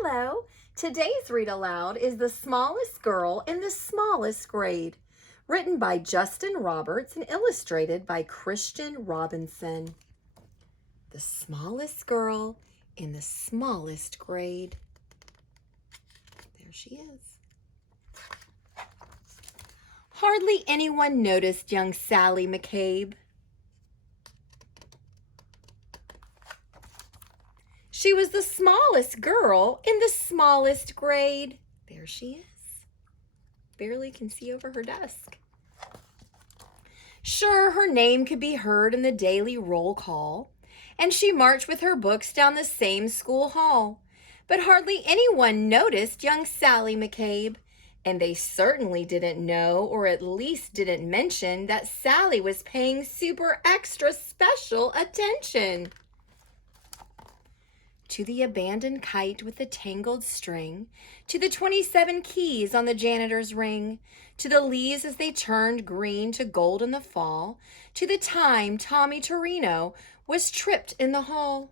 Hello. Today's read aloud is The Smallest Girl in the Smallest Grade, written by Justin Roberts and illustrated by Christian Robinson. The smallest girl in the smallest grade. There she is. Hardly anyone noticed young Sally McCabe. She was the smallest girl in the smallest grade. There she is. Barely can see over her desk. Sure, her name could be heard in the daily roll call, and she marched with her books down the same school hall. But hardly anyone noticed young Sally McCabe, and they certainly didn't know, or at least didn't mention, that Sally was paying super extra special attention. To the abandoned kite with the tangled string, to the 27 keys on the janitor's ring, to the leaves as they turned green to gold in the fall, to the time Tommy Torino was tripped in the hall.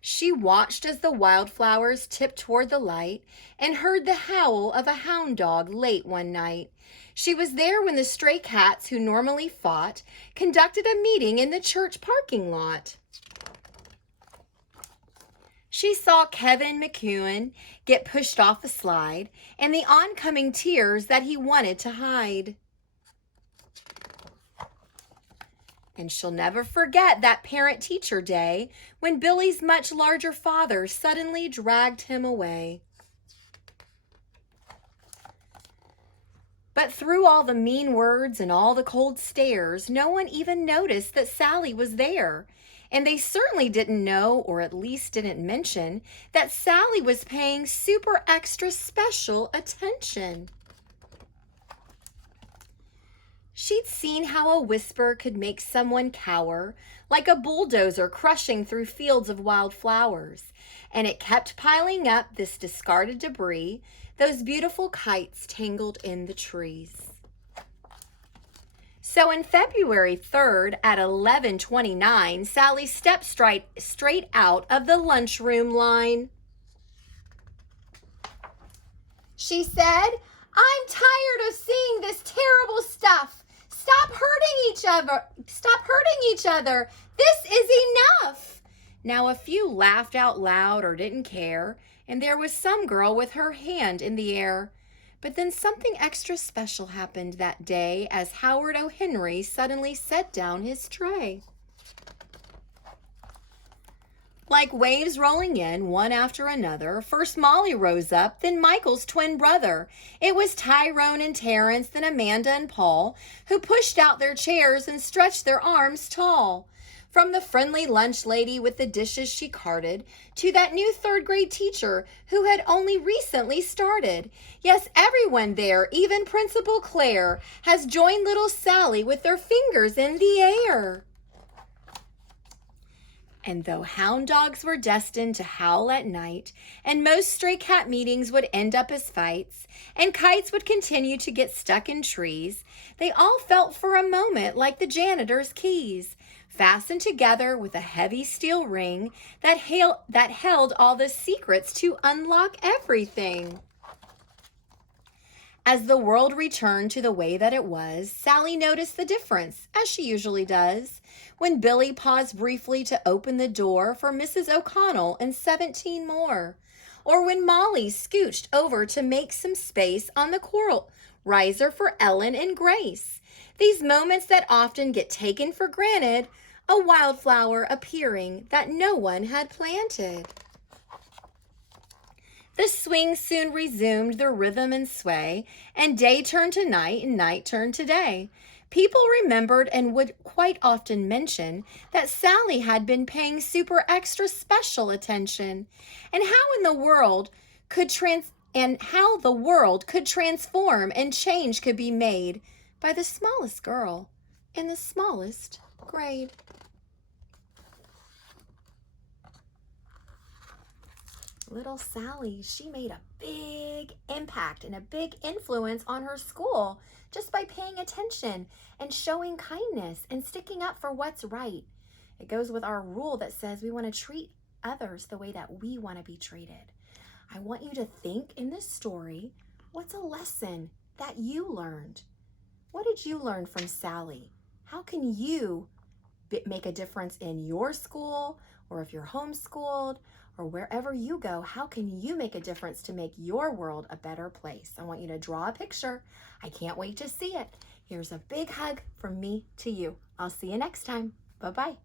She watched as the wildflowers tipped toward the light and heard the howl of a hound dog late one night. She was there when the stray cats who normally fought conducted a meeting in the church parking lot. She saw Kevin McEwen get pushed off a slide and the oncoming tears that he wanted to hide. And she'll never forget that parent-teacher day when Billy's much larger father suddenly dragged him away. But through all the mean words and all the cold stares, no one even noticed that Sally was there. And they certainly didn't know, or at least didn't mention, that Sally was paying super extra special attention. She'd seen how a whisper could make someone cower, like a bulldozer crushing through fields of wild flowers. And it kept piling up this discarded debris, those beautiful kites tangled in the trees. So on February 3rd at 11:29, Sally stepped straight out of the lunchroom line. She said, "I'm tired of seeing this terrible stuff. Stop hurting each other. Stop hurting each other. This is enough." Now a few laughed out loud or didn't care, and there was some girl with her hand in the air. But then something extra special happened that day as Howard O. Henry suddenly set down his tray. Like waves rolling in, one after another, first Molly rose up, then Michael's twin brother. It was Tyrone and Terrence, then Amanda and Paul, who pushed out their chairs and stretched their arms tall. From the friendly lunch lady with the dishes she carted, to that new third-grade teacher who had only recently started. Yes, everyone there, even Principal Claire, has joined little Sally with their fingers in the air. And though hound dogs were destined to howl at night, and most stray cat meetings would end up as fights, and kites would continue to get stuck in trees, they all felt for a moment like the janitor's keys, fastened together with a heavy steel ring that held all the secrets to unlock everything. As the world returned to the way that it was, Sally noticed the difference, as she usually does, when Billy paused briefly to open the door for Mrs. O'Connell and 17 more, or when Molly scooched over to make some space on the coral riser for Ellen and Grace. These moments that often get taken for granted, a wildflower appearing that no one had planted. The swing soon resumed their rhythm and sway, and day turned to night and night turned to day. People remembered and would quite often mention that Sally had been paying super extra special attention, and how the world could transform and change could be made by the smallest girl in the smallest grade. Little Sally, she made a big impact and a big influence on her school just by paying attention and showing kindness and sticking up for what's right. It goes with our rule that says we want to treat others the way that we want to be treated. I want you to think in this story, what's a lesson that you learned? What did you learn from Sally? How can you make a difference in your school, or if you're homeschooled, or wherever you go? How can you make a difference to make your world a better place? I want you to draw a picture. I can't wait to see it. Here's a big hug from me to you. I'll see you next time. Bye-bye.